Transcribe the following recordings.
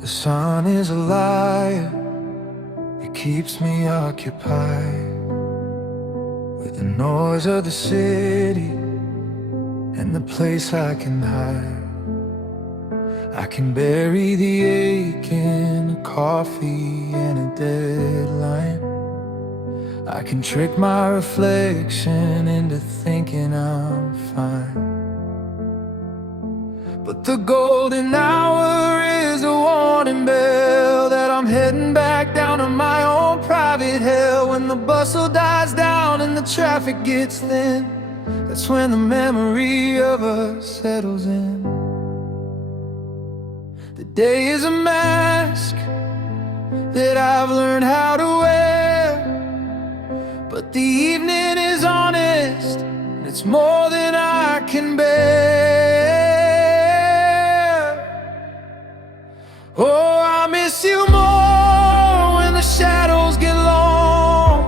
The sun is a liar, it keeps me occupied with the noise of the city and the place I can hide. I can bury the ache in a coffee and a deadline. I can trick my reflection into thinking I'm fine. But the golden hour is a warning bell that I'm heading back down to my own private hell. When the bustle dies down and the traffic gets thin, that's when the memory of us settles in. The day is a mask that I've learned how to wear, but the evening is honest, and it's more than I can bear. Oh, I miss you more when the shadows get long,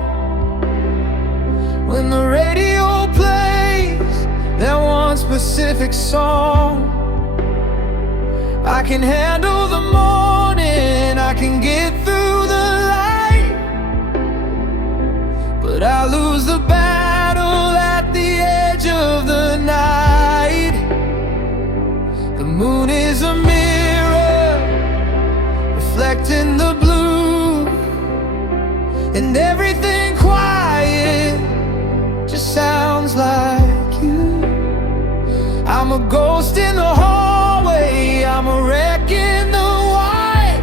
when the radio plays that one specific song. I can handle the morning, I can get through the light, but I lose the battle at the edge of the night. The moon is a mirror reflecting the blue, and everything quiet just sounds like you. I'm a ghost in the hallway, I'm a wreck in the white.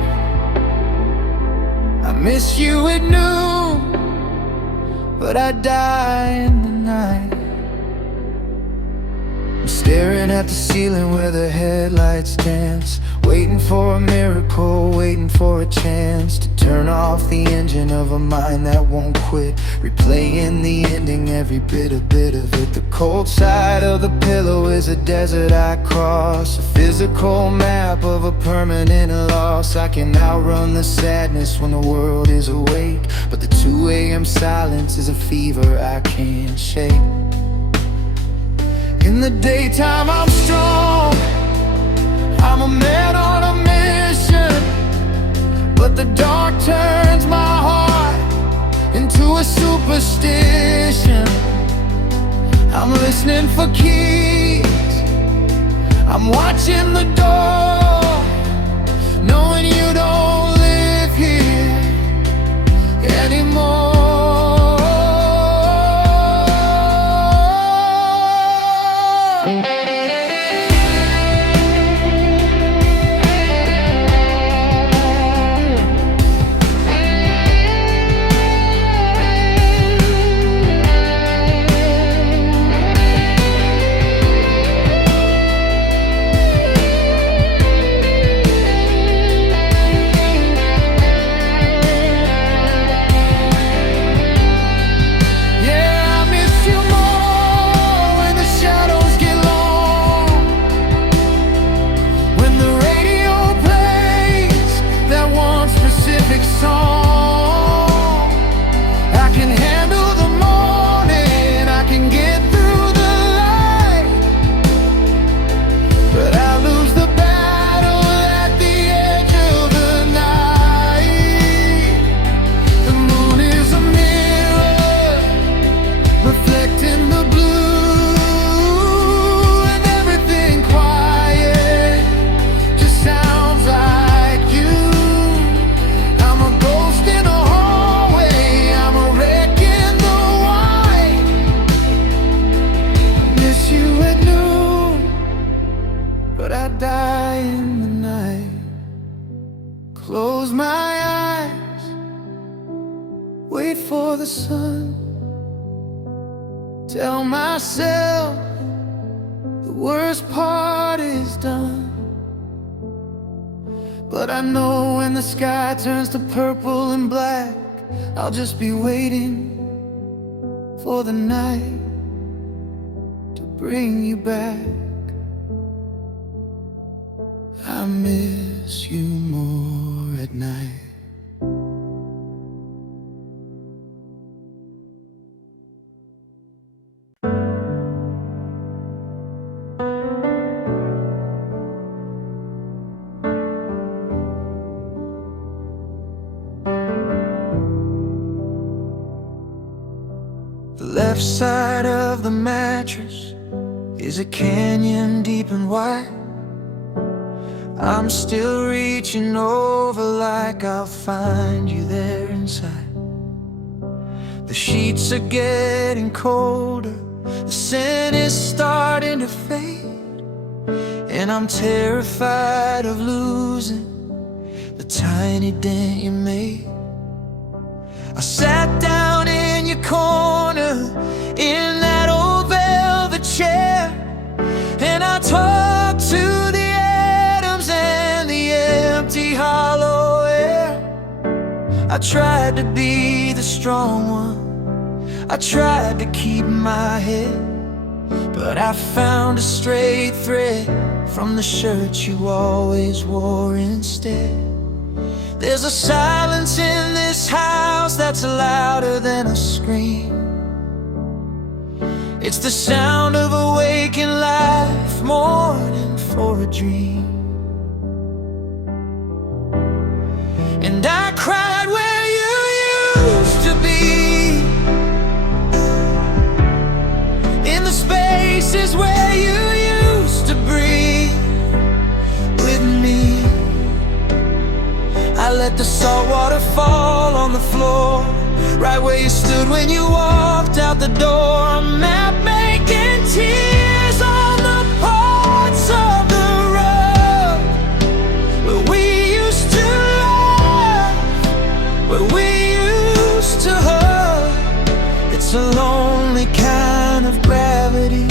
I miss you at noon, but I die in the night. I'm staring at the ceiling where the headlights dance, waiting for a miracle, waiting for a chance to turn off the engine of a mind that won't quit, replaying the ending, every bit of it. The cold side of the pillow is a desert I cross, a physical map of a permanent loss. I can outrun the sadness when the world is awake, but the 2 a.m. silence is a fever I can't shake. In the daytime I'm strong, I'm a man on a mission, but the dark turns my heart into a superstition. I'm listening for keys, I'm watching the door, knowing you don't live here anymore. Close my eyes, wait for the sun, tell myself the worst part is done. But I know when the sky turns to purple and black, I'll just be waiting for the night to bring you back. I miss you more at night. left side of the mattress is a canyon deep and wide. I'm still reaching over like I'll find you there inside. The sheets are getting colder, the scent is starting to fade, and I'm terrified of losing the tiny dent you made. I sat down in your corner in that old velvet chair, and I talked to the atoms and the empty hollow air. I tried to be the strong one, I tried to keep my head, but I found a straight thread from the shirt you always wore instead. There's a silence in this house that's louder than a scream. It's the sound of a waking life mourning for a dream. And I cried where you used to be, in the spaces where you used to breathe with me. I let the salt water fall on the floor, right where you stood when you walked out the door. A map making tears on the parts of the road where we used to laugh, where we used to hug. It's a lonely kind of gravity,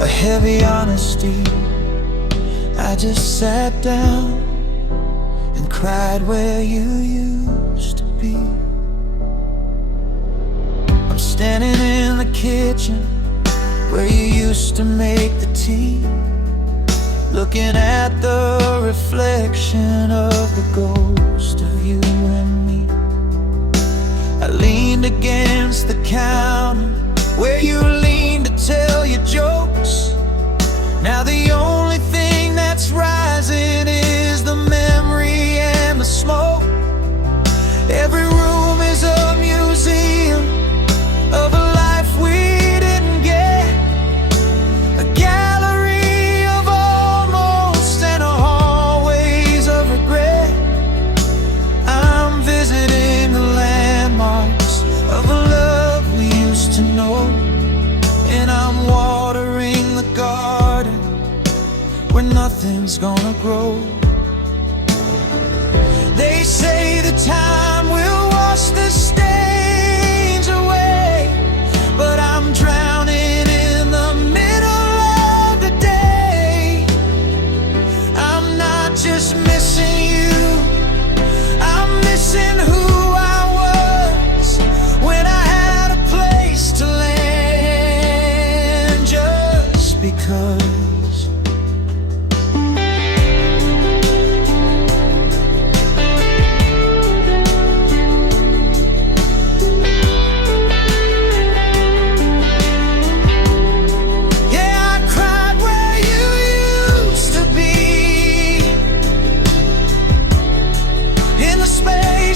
a heavy honesty. I just sat down and cried where you used to be. I'm standing in the kitchen where you used to make the tea, looking at the reflection of the ghost of you and me. I leaned against the counter where you leaned to tell your jokes. Now the only thing that's rising is the memory and the smoke. Every room is a museum of a life we didn't get, a gallery of almost and a hallways of regret. I'm visiting the landmarks of a love we used to know, and I'm watering the garden where nothing's gonna grow. They say the time will wash the stains away, but I'm drowning in the middle of the day. I'm not just missing you, I'm missing who I was when I had a place to land, just because.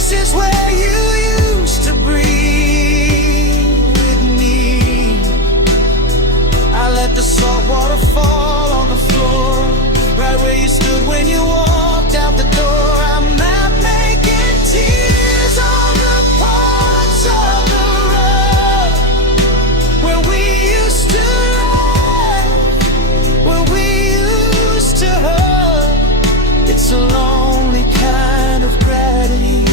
Is where you used to breathe with me. I let the salt water fall on the floor, right where you stood when you walked out the door. I'm not making tears on the parts of the road where we used to laugh, where we used to hug. It's a lonely kind of gratitude,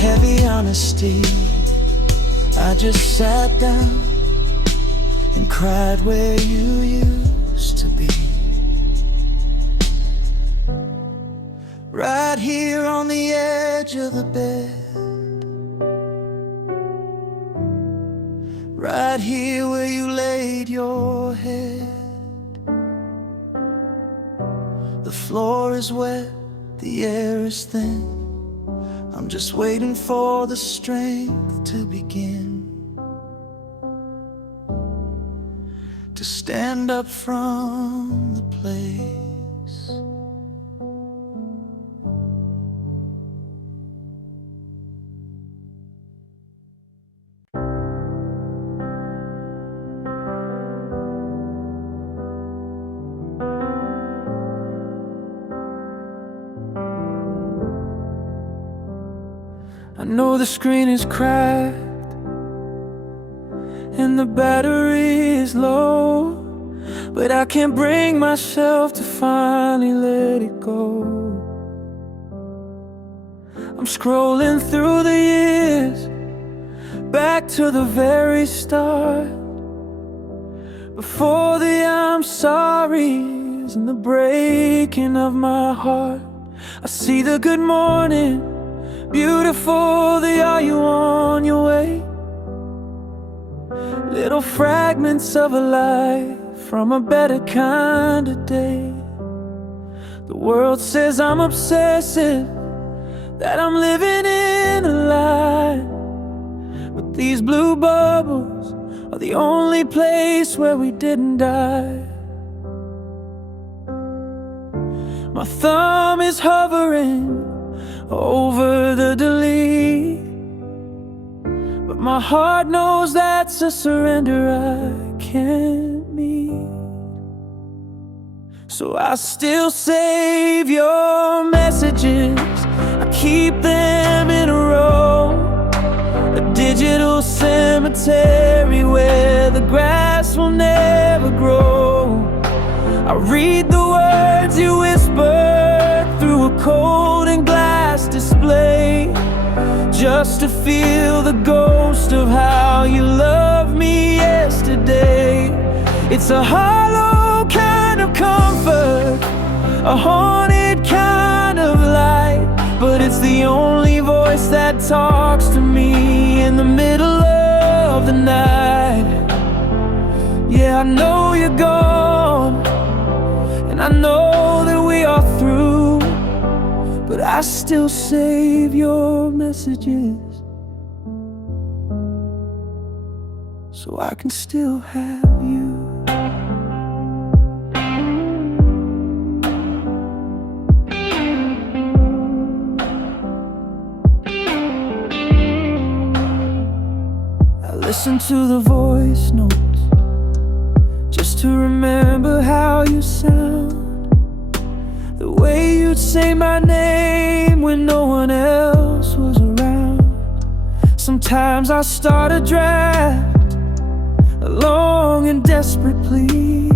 heavy honesty. I just sat down and cried where you used to be, right here on the edge of the bed, right here where you laid your head. The floor is wet, the air is thin, I'm just waiting for the strength to begin, to stand up from the place. I know the screen is cracked and the battery is low, but I can't bring myself to finally let it go. I'm scrolling through the years, back to the very start, before the I'm sorry's and the breaking of my heart. I see the good morning, beautiful, the are you on your way? Little fragments of a life from a better kind of day. The world says I'm obsessive, that I'm living in a lie, but these blue bubbles are the only place where we didn't die. My thumb is hovering over the delete, but my heart knows that's a surrender I can't meet. So I still save your messages, I keep them in a row, a digital cemetery where the grass will never grow. I read the words you whisper through a cold and glass display, just to feel the ghost of how you loved me yesterday. It's a hollow kind of comfort, a haunted kind of light, but it's the only voice that talks to me in the middle of the night. Yeah, I know you're gone, and I know that we are through, but I still save your messages, so I can still have you. I listen to the voice notes just to remember how you sound, the way you'd say my name when no one else was around. Sometimes I start a draft, a long and desperate plea,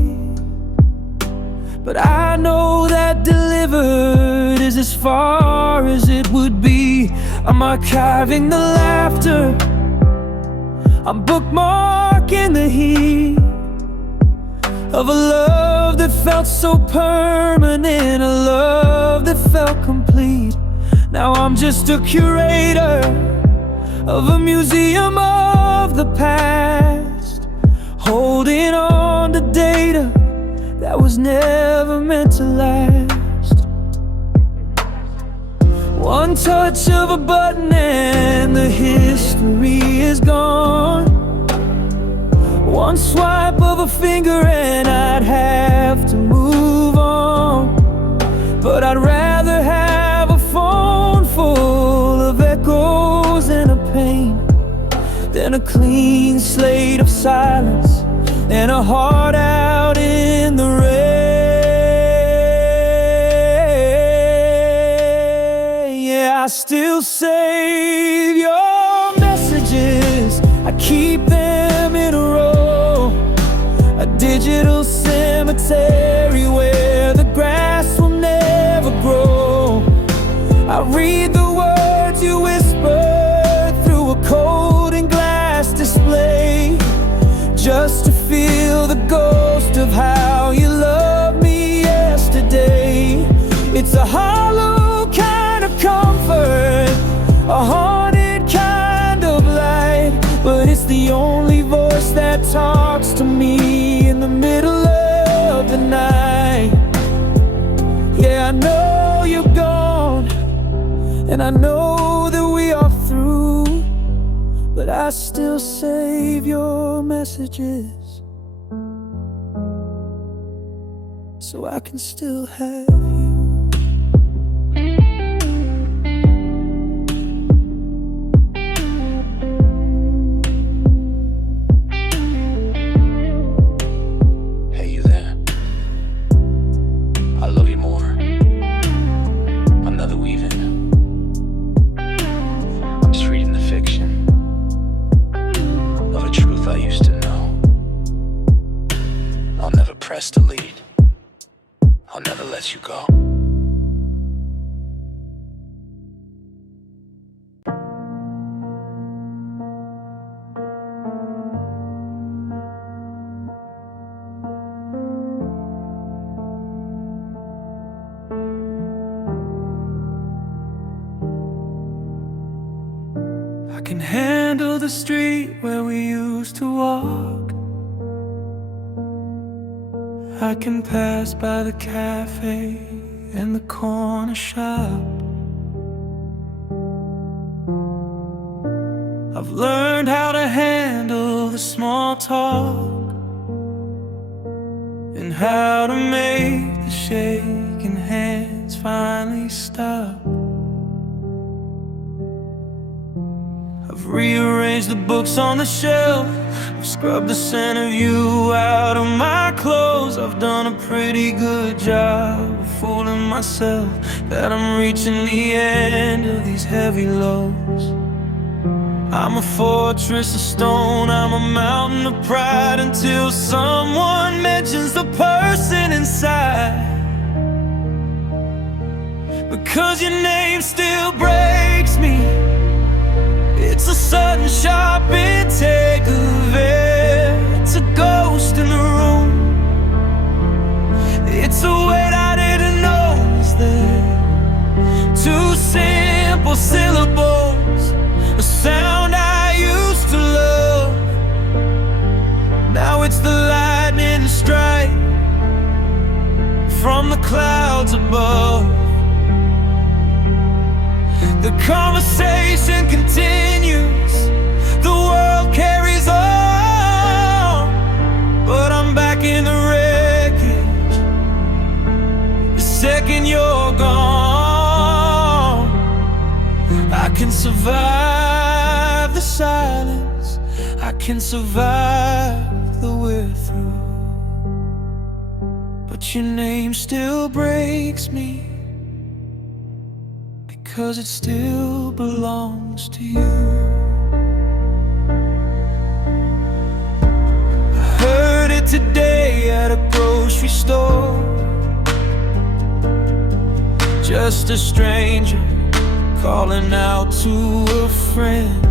but I know that delivered is as far as it would be. I'm archiving the laughter, I'm bookmarking the heat of a love that felt so permanent, a love that felt complete. Now I'm just a curator of a museum of the past, holding on to data that was never meant to last. One touch of a button and the history is gone. One swipe of a finger and I'd have to move on, but I'd rather have a phone full of echoes and a pain than a clean slate of silence and a heart out in the rain. Yeah, I still save your messages, I keep them in a row, a digital cemetery where the grass will never grow. I read the words you whisper through a cold and glass display, just to feel the ghost of how you loved me yesterday. It's a hollow kind of comfort, a haunted kind of light, but it's the only voice that talks to me in the middle of the night. Yeah, I know you're gone, and I know that we are through, but I still save your messages, so I can still have you. never lets you go. I can handle the street where we used to walk. I can pass by the cafe and the corner shop. I've learned how to handle the small talk and how to make the shaking hands finally stop. I've rearranged the books on the shelf. I've scrubbed the scent of you out of my clothes. I've done a pretty good job of fooling myself that I'm reaching the end of these heavy lows. I'm a fortress of stone, I'm a mountain of pride, until someone mentions the person inside. Because your name still breaks me. It's a sudden sharp intake of air. It's a ghost in the room. It's a weight I didn't know was there. Two simple syllables, a sound I used to love. Now it's the lightning strike from the clouds above. The conversation continues, the world carries on, but I'm back in the wreckage the second you're gone. I can survive the silence, I can survive the we're through, but your name still breaks me, because it still belongs to you. I heard it today at a grocery store. Just a stranger calling out to a friend.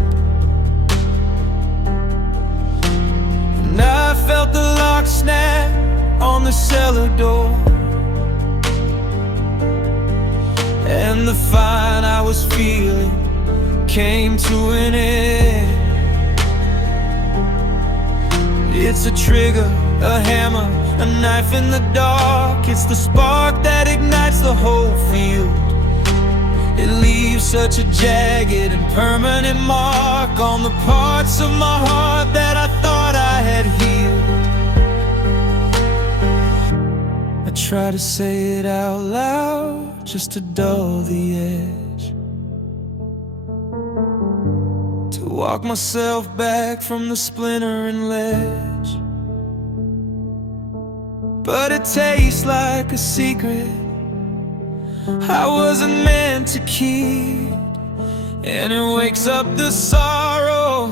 And I felt the lock snap on the cellar door, and the fight I was feeling came to an end. It's a trigger, a hammer, a knife in the dark. It's the spark that ignites the whole field. It leaves such a jagged and permanent mark on the parts of my heart that I thought I had healed. I try to say it out loud just to dull the edge, to walk myself back from the splintering ledge. But it tastes like a secret I wasn't meant to keep, and it wakes up the sorrow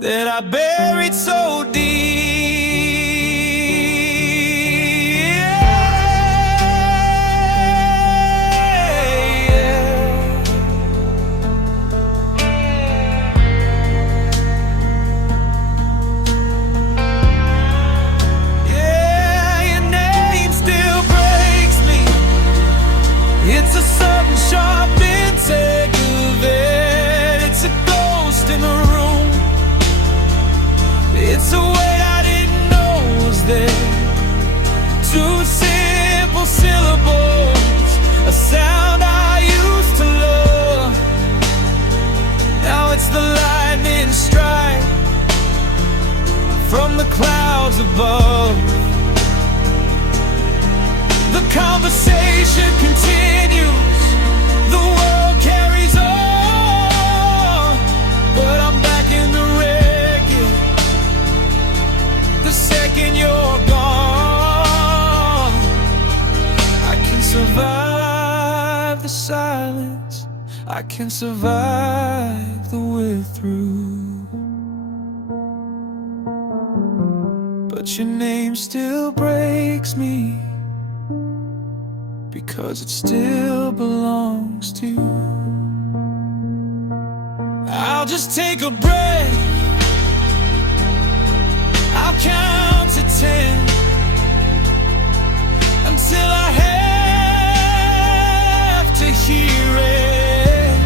that I buried so deep. It's a sudden sharp intake of air. It's a ghost in the room. It's a weight I didn't know was there. Two simple syllables, a sound I used to love. Now it's the lightning strike from the clouds above. The conversation continues, the world carries on, but I'm back in the wreckage the second you're gone. I can survive the silence, I can survive the we're through, but your name still breaks me, because it still belongs to you. I'll just take a breath, I'll count to 10 until I have to hear it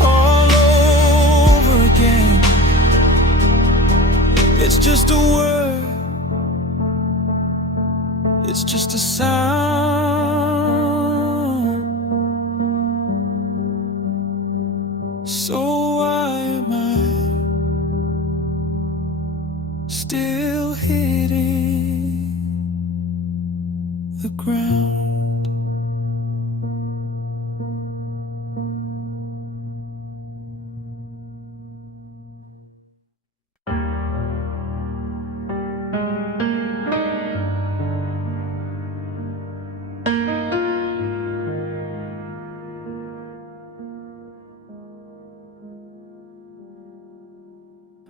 all over again. It's just a word, it's just a sound. So why am I still hitting the ground?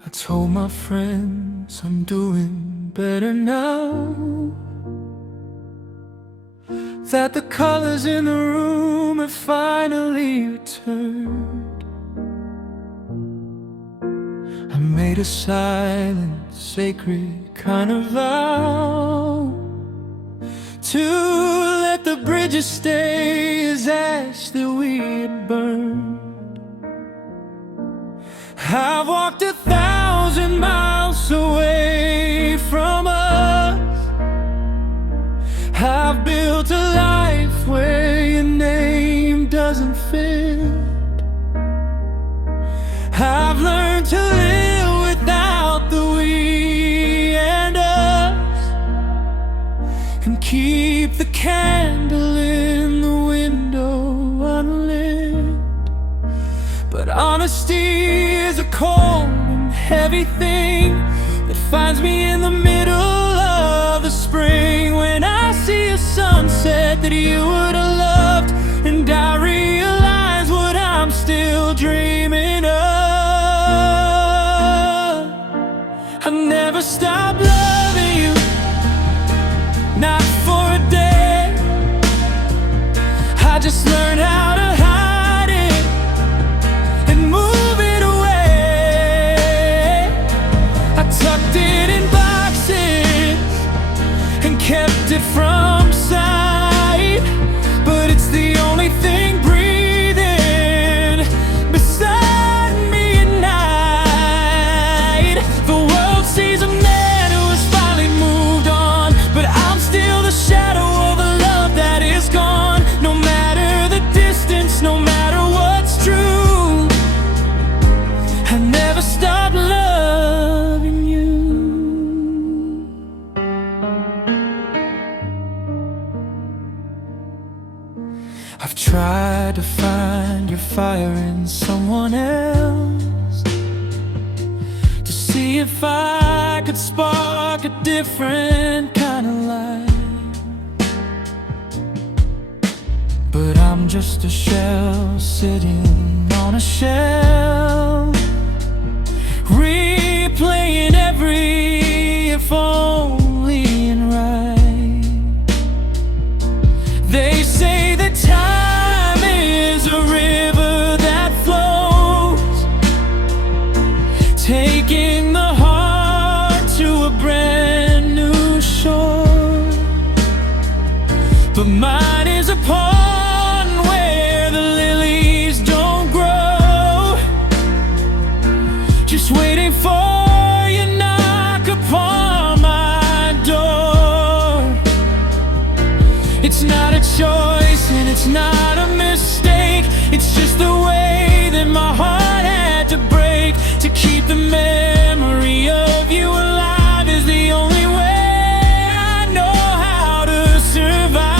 I told my friends I'm doing better now, that the colors in the room have finally returned. I made a silent, sacred kind of vow to let the bridges stay as ash that we had burned. I've walked 1,000 miles away from us. I've built a life where your name doesn't fit. I've learned to live without the we and us, and keep the candle in the window unlit. But honesty is a cold and heavy thing that finds me in the middle of the spring, when I see a sunset that you would have loved, and I realize what I'm still dreaming of. I never stopped loving you, not for a day. I just learned how to hide it and move it away. I tucked it in boxes and kept it from sight, but it's the only thing breathing beside me at night. The world sees a man who has finally moved on, but I'm still the shadow of a love that is gone. No matter the distance, no matter what's true, I never stopped loving you. I've tried to find your fire in someone else, to see if I could spark a different kind of light. But I'm just a shell sitting on a shelf, replaying every if only and right. They say that time is a river that flows, taking the heart to a brand new shore. But mine is a pond where the lilies don't grow, just waiting for you knock upon my door. It's not a choice and it's not a mistake, it's just the way that my heart had to break. To keep the memory of you alive is the only way I know how to survive.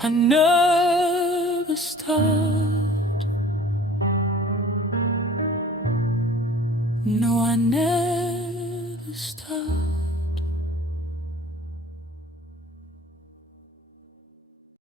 I never stopped. No, I never stopped.